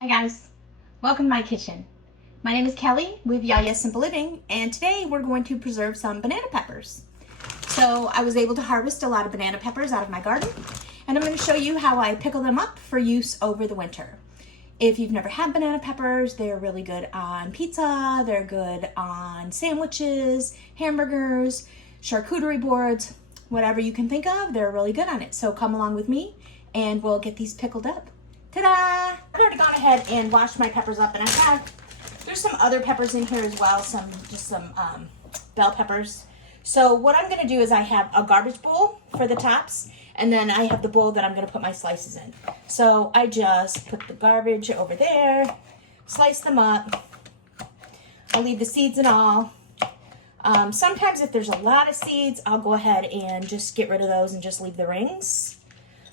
Hi guys, welcome to my kitchen. My name is Kelly with YaYa Simple Living, and today we're going to preserve some banana peppers. So I was able to harvest a lot of banana peppers out of my garden, and I'm going to show you how I pickle them up for use over the winter. If you've never had banana peppers, they're really good on pizza, they're good on sandwiches, hamburgers, charcuterie boards, whatever you can think of, they're really good on it. So come along with me and we'll get these pickled up. Ta-da! I've already gone ahead and washed my peppers up, and there's some other peppers in here as well, some bell peppers. So what I'm gonna do is I have a garbage bowl for the tops, and then I have the bowl that I'm gonna put my slices in. So I just put the garbage over there, slice them up. I'll leave the seeds and all. Sometimes if there's a lot of seeds, I'll go ahead and just get rid of those and just leave the rings.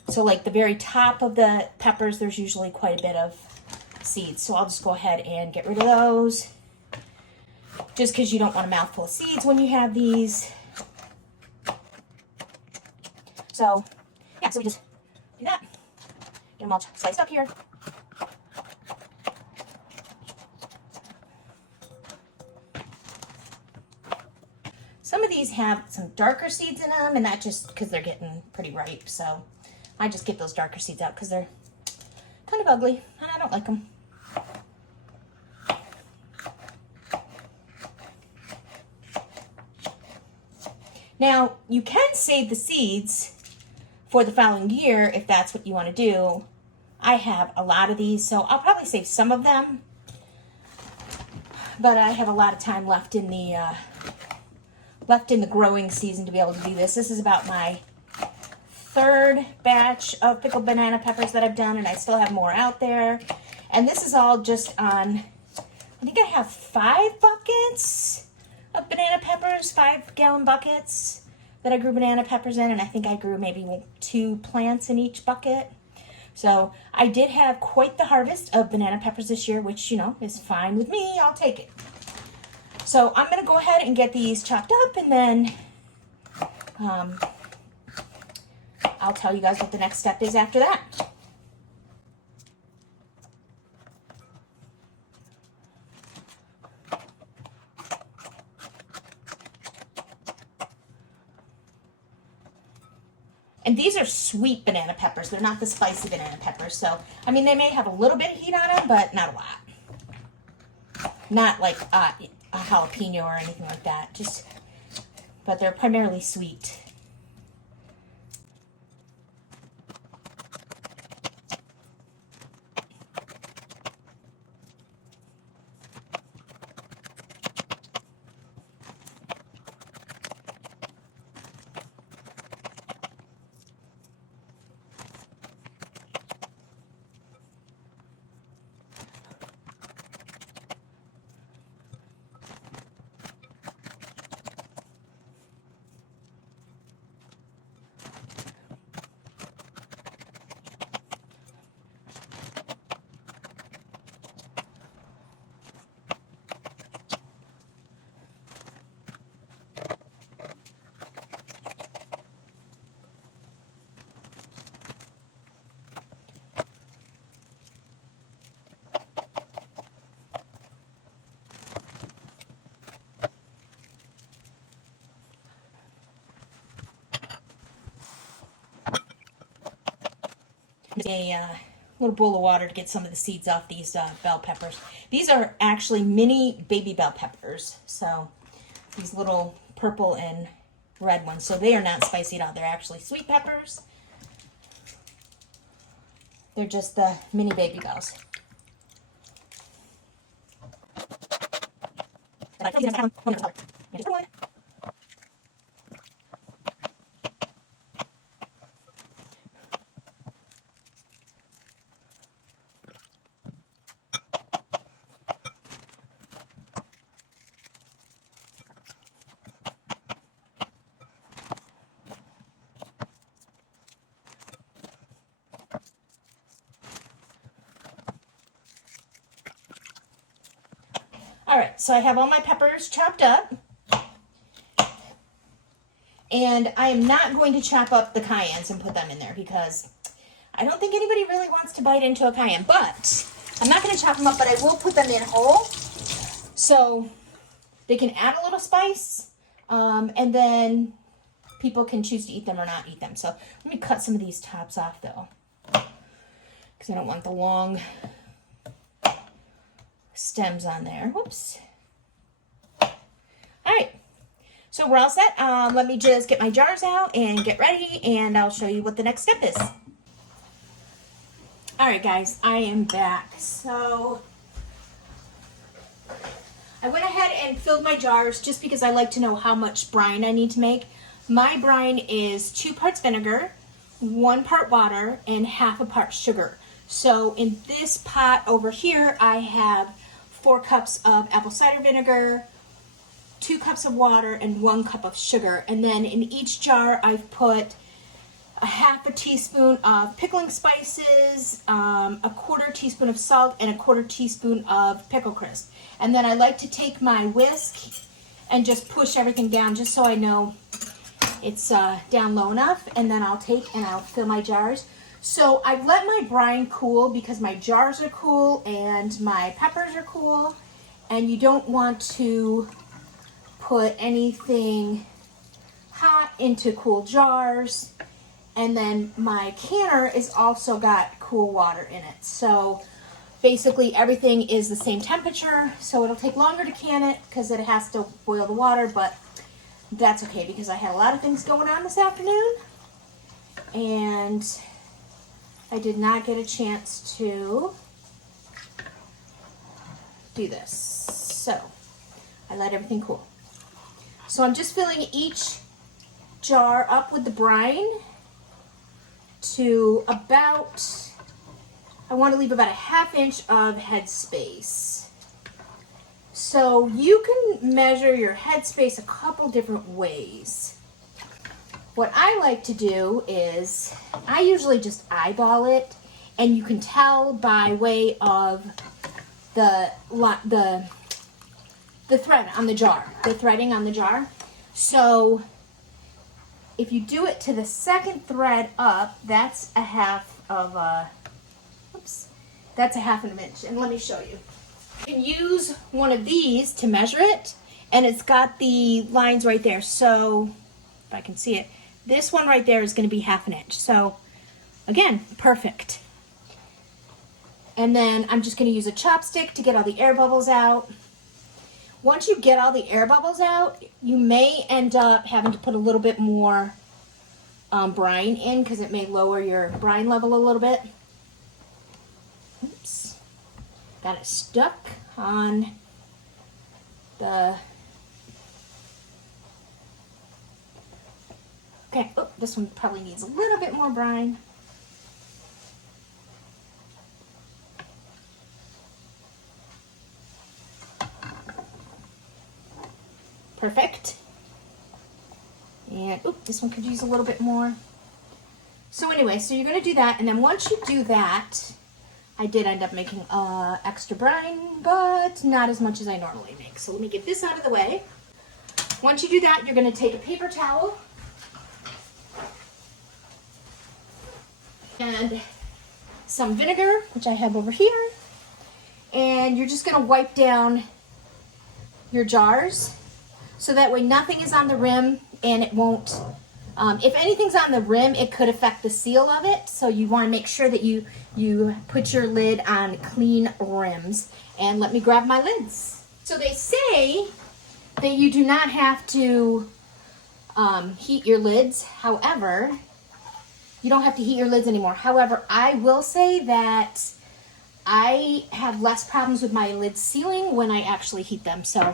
So like the very top of the peppers, there's usually quite a bit of seeds. So I'll just go ahead and get rid of those. Just because you don't want a mouthful of seeds when you have these. So yeah, so we just do that. Get them all sliced up here. Some of these have some darker seeds in them, and that's just because they're getting pretty ripe. So I just get those darker seeds out because they're kind of ugly and I don't like them. Now, you can save the seeds for the following year if that's what you want to do. I have a lot of these, so I'll probably save some of them. But I have a lot of time left in the growing season to be able to do this. This is about my third batch of pickled banana peppers that I've done, and I still have more out there. And this is all just on, I think I have 5 buckets of banana peppers, 5-gallon buckets that I grew banana peppers in, and I think I grew maybe 2 plants in each bucket. So I did have quite the harvest of banana peppers this year, which, you know, is fine with me. I'll take it. So I'm going to go ahead and get these chopped up, and then I'll tell you guys what the next step is after that. And these are sweet banana peppers. They're not the spicy banana peppers. So, I mean, they may have a little bit of heat on them, but not a lot. Not like a jalapeno or anything like that. But they're primarily sweet. A little bowl of water to get some of the seeds off these bell peppers. These are actually mini baby bell peppers. So these little purple and red ones. So they are not spicy at all. They're actually sweet peppers. They're just the mini baby bells. And I feel these have one color. And just one. All right, so I have all my peppers chopped up. And I am not going to chop up the cayennes and put them in there because I don't think anybody really wants to bite into a cayenne. But I'm not going to chop them up, but I will put them in whole so they can add a little spice, and then people can choose to eat them or not eat them. So let me cut some of these tops off though, because I don't want the long stems on there. Whoops. All right, so we're all set. Let me just get my jars out and get ready, and I'll show you what the next step is. All right, guys, I am back. So I went ahead and filled my jars just because I like to know how much brine I need to make. My brine is 2 parts vinegar, 1 part water, and half a part sugar. So in this pot over here, I have 4 cups of apple cider vinegar, 2 cups of water, and 1 cup of sugar. And then in each jar, I've put a half a teaspoon of pickling spices, a 1/4 teaspoon of salt, and a 1/4 teaspoon of pickle crisp. And then I like to take my whisk and just push everything down just so I know it's down low enough. And then I'll take and I'll fill my jars. So I've let my brine cool because my jars are cool and my peppers are cool. And you don't want to put anything hot into cool jars. And then my canner is also got cool water in it. So basically everything is the same temperature. So it'll take longer to can it because it has to boil the water, but that's okay because I had a lot of things going on this afternoon. And I did not get a chance to do this. So I let everything cool. So I'm just filling each jar up with the brine to about, I want to leave about a 1/2 inch of head space. So you can measure your head space a couple different ways. What I like to do is, I usually just eyeball it, and you can tell by way of the thread on the jar, the threading on the jar. So if you do it to the second thread up, that's a half of a, that's a 1/2 inch. And let me show you. You can use one of these to measure it, and it's got the lines right there. So if I can see it, this one right there is going to be 1/2 inch. So again, perfect. And then I'm just going to use a chopstick to get all the air bubbles out. Once you get all the air bubbles out, you may end up having to put a little bit more brine in because it may lower your brine level a little bit. Oops. Got it stuck on the... Okay, oh, this one probably needs a little bit more brine. Perfect. And oh, this one could use a little bit more. So anyway, so you're going to do that, and then once you do that, I did end up making extra brine, but not as much as I normally make. So let me get this out of the way. Once you do that, you're going to take a paper towel and some vinegar, which I have over here, and you're just going to wipe down your jars so that way nothing is on the rim, and it won't, if anything's on the rim, it could affect the seal of it. So you want to make sure that you put your lid on clean rims. And let me grab my lids. So they say that you do not have to heat your lids. However, you don't have to heat your lids anymore. However, I will say that I have less problems with my lids sealing when I actually heat them. So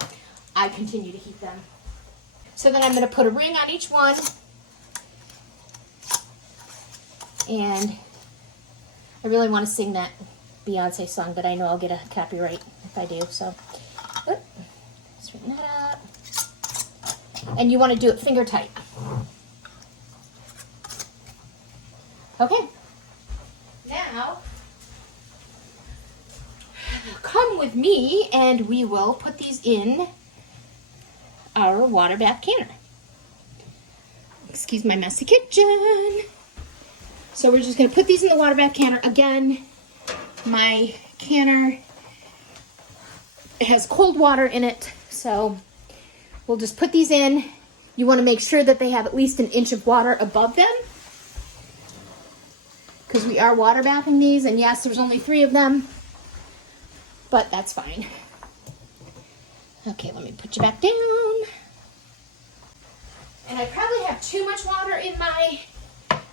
I continue to heat them. So then I'm going to put a ring on each one. And I really want to sing that Beyonce song, but I know I'll get a copyright if I do. So, straighten that up. And you want to do it finger tight. Okay. Now, come with me and we will put these in our water bath canner. Excuse my messy kitchen. So we're just going to put these in the water bath canner. Again, my canner, it has cold water in it, so we'll just put these in. You want to make sure that they have at least 1 inch of water above them, because we are water bathing these, and yes, there's only 3 of them, but that's fine. Okay, let me put you back down. And I probably have too much water in my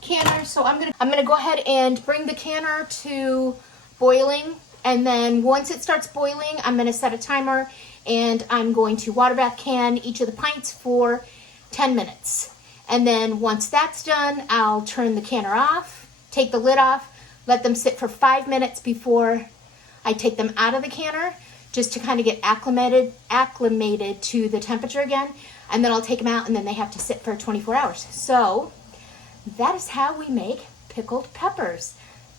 canner, so I'm gonna go ahead and bring the canner to boiling, and then once it starts boiling, I'm gonna set a timer, and I'm going to water bath can each of the pints for 10 minutes. And then once that's done, I'll turn the canner off, take the lid off, let them sit for 5 minutes before I take them out of the canner, just to kind of get acclimated to the temperature again. And then I'll take them out, and then they have to sit for 24 hours. So that is how we make pickled peppers.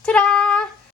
Ta-da!